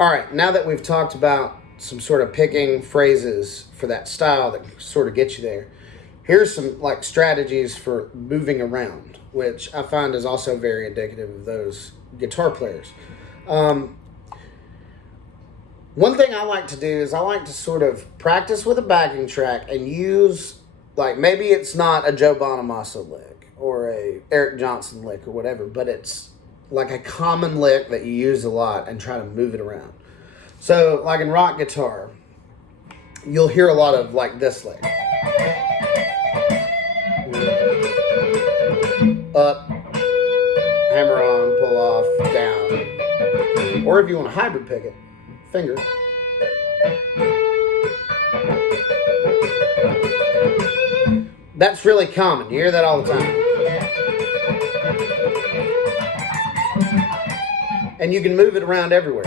All right, now that we've talked about some sort of picking phrases for that style that sort of gets you there, here's some like strategies for moving around, which I find is also very indicative of those guitar players. One thing I like to do is I like to sort of practice with a backing track and use, like, maybe it's not a Joe Bonamassa lick or a Eric Johnson lick or whatever, but it's like a common lick that you use a lot and try to move it around. So, like in rock guitar, you'll hear a lot of like this lick. Up, hammer on, pull off, down. Or if you want to hybrid pick it, finger. That's really common. You hear that all the time. And you can move it around everywhere.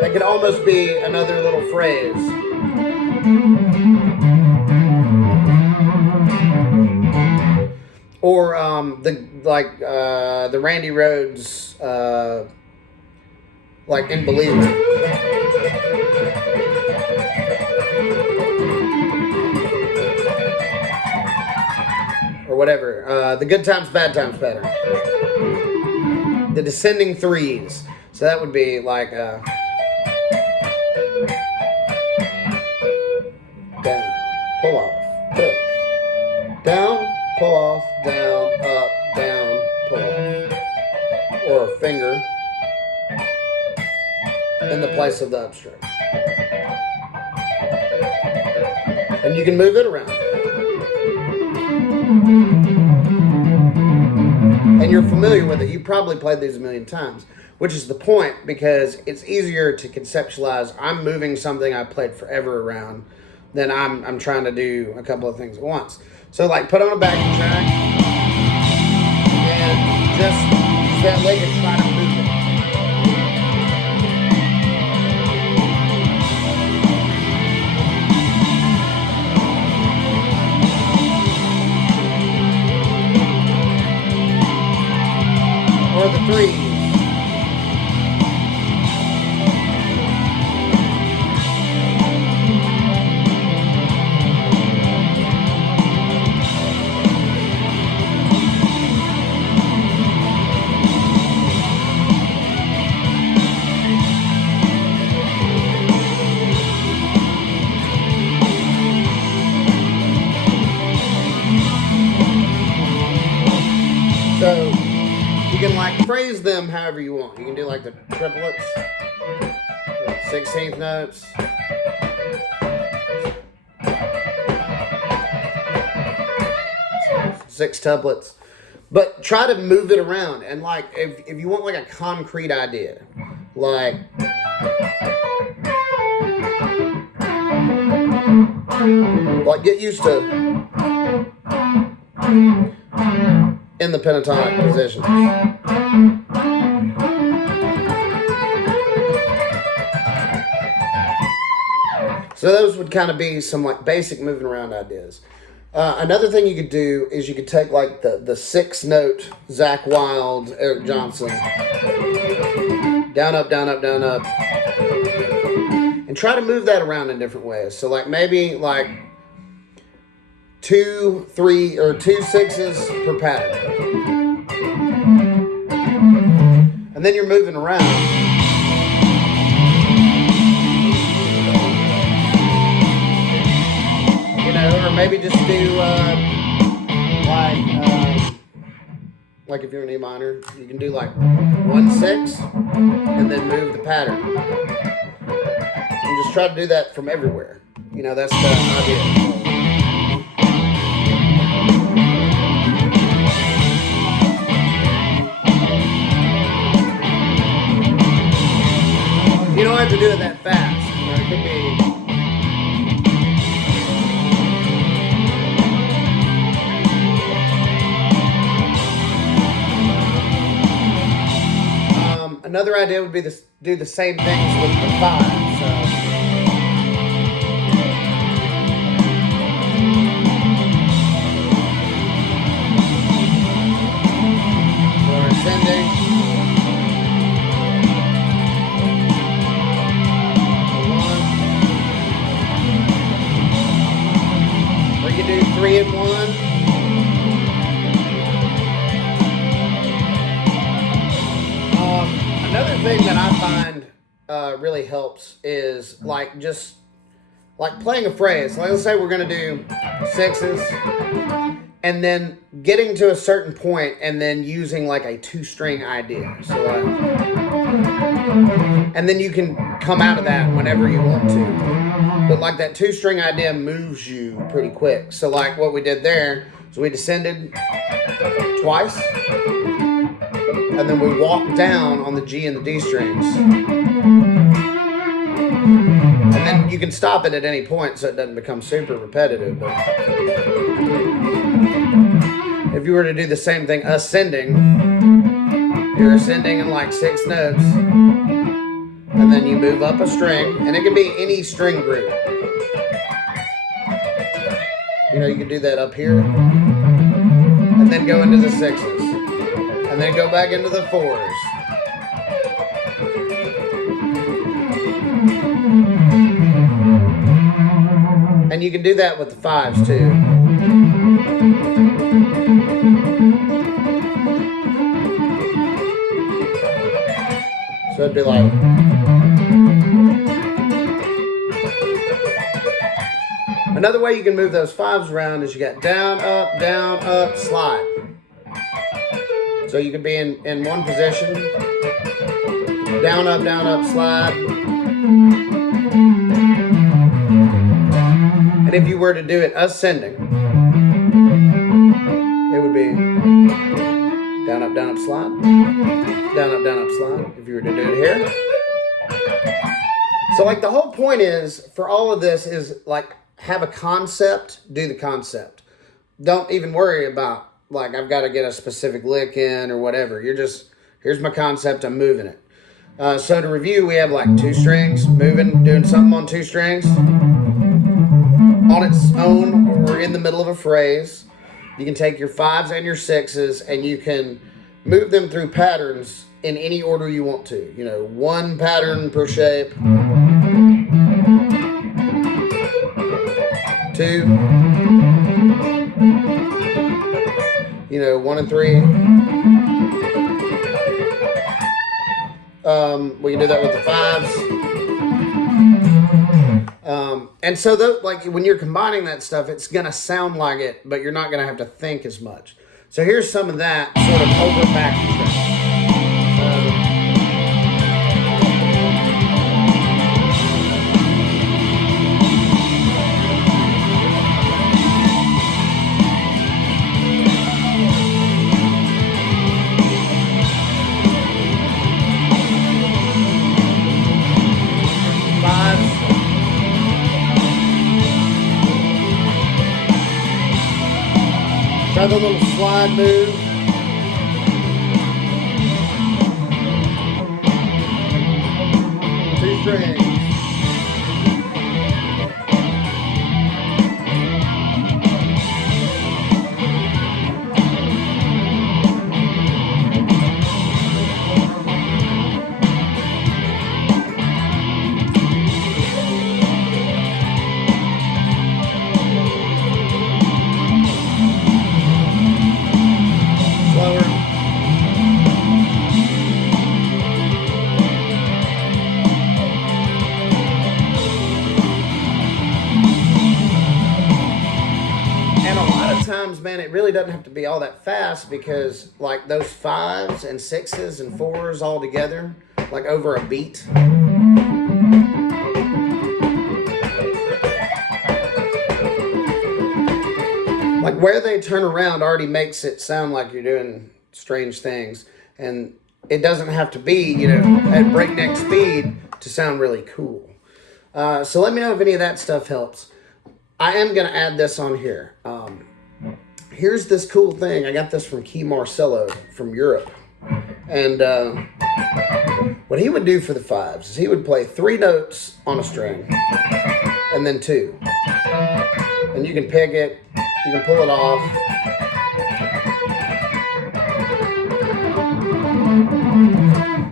That could almost be another little phrase. Or the Randy Rhoads like in Believer. Or whatever. The Good Times, Bad Times pattern. The descending threes. So that would be like down, pull off, pick. Down, pull off, down, up, down, pull off. Or a finger in the place of the upstroke. And you can move it around. And you're familiar with it. You probably played these a million times, which is the point, because it's easier to conceptualize I'm moving something I played forever around than I'm trying to do a couple of things at once. So like put on a backing track and just use that leg and try to move it. Or the threes. So you can like phrase them however you want. You can do like the triplets, 16th notes. Sextuplets. But try to move it around. And like if you want like a concrete idea, like get used to in the pentatonic positions. So those would kind of be some like basic moving around ideas. Another thing you could do is you could take like the 6-note Zakk Wylde, Eric Johnson, down, up, down, up, down, up, and try to move that around in different ways. So like maybe like 2, 3, or 2 6s per pattern. And then you're moving around. You know, or maybe just do like if you're in E minor, you can do like 1 6 and then move the pattern. And just try to do that from everywhere. You know, that's the idea. You don't have to do it that fast. You know, it could be. Another idea would be to do the same things with the 5. So. We're ascending. Another thing that I find really helps is just playing a phrase. Like, let's say we're going to do sixes, and then getting to a certain point and then using like a 2-string idea. So and then you can come out of that whenever you want to. But like that 2-string idea moves you pretty quick. So like what we did there is we descended twice, and then we walked down on the G and the D strings. And then you can stop it at any point so it doesn't become super repetitive. But if you were to do the same thing ascending, you're ascending in like 6 notes, and then you move up a string, and it can be any string group. You know, you can do that up here, and then go into the 6s, and then go back into the 4s. And you can do that with the 5s too. So it'd be like, another way you can move those 5s around is you got down, up, slide. So you could be in one position, down, up, slide. And if you were to do it ascending, it would be down, up, slide. Down, up, slide. If you were to do it here. So like the whole point is, for all of this, is like have a concept, do the concept. Don't even worry about like I've got to get a specific lick in or whatever. You're just, here's my concept, I'm moving it. So to review, we have like 2 strings, moving, doing something on 2 strings. On its own or in the middle of a phrase. You can take your 5s and your 6s and you can move them through patterns in any order you want to. You know, 1 pattern per shape, 2, you know, 1 and 3. We can do that with the 5s. And so like when you're combining that stuff, it's going to sound like it, but you're not going to have to think as much. So here's some of that sort of over backing track. Try the little slide move. Two strings. Times, man, it really doesn't have to be all that fast, because like those 5s and 6s and 4s all together, like over a beat, like where they turn around already makes it sound like you're doing strange things, and it doesn't have to be, you know, at breakneck speed to sound really cool. So let me know if any of that stuff helps. I am going to add this on here. Here's this cool thing. I got this from Kee Marcelo from Europe. And what he would do for the 5s is he would play 3 notes on a string and then 2. And you can pick it, you can pull it off.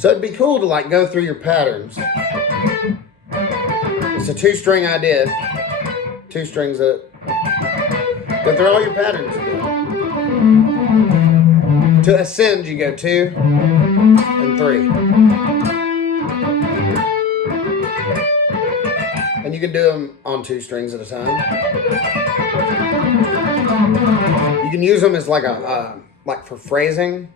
So it'd be cool to like go through your patterns. It's a 2-string idea. 2 strings up. Go through all your patterns again. To ascend, you go 2 and 3. And you can do them on 2 strings at a time. You can use them as like like for phrasing.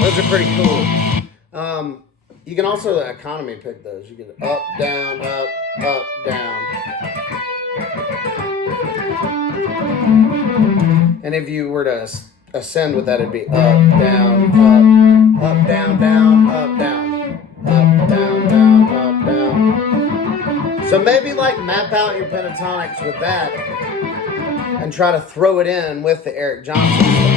Those are pretty cool. You can also economy pick those. You can up, down, up, down. And if you were to ascend with that, it'd be up, down, up, down, down, up, down, up, down, down, up, down. So maybe like map out your pentatonics with that and try to throw it in with the Eric Johnson.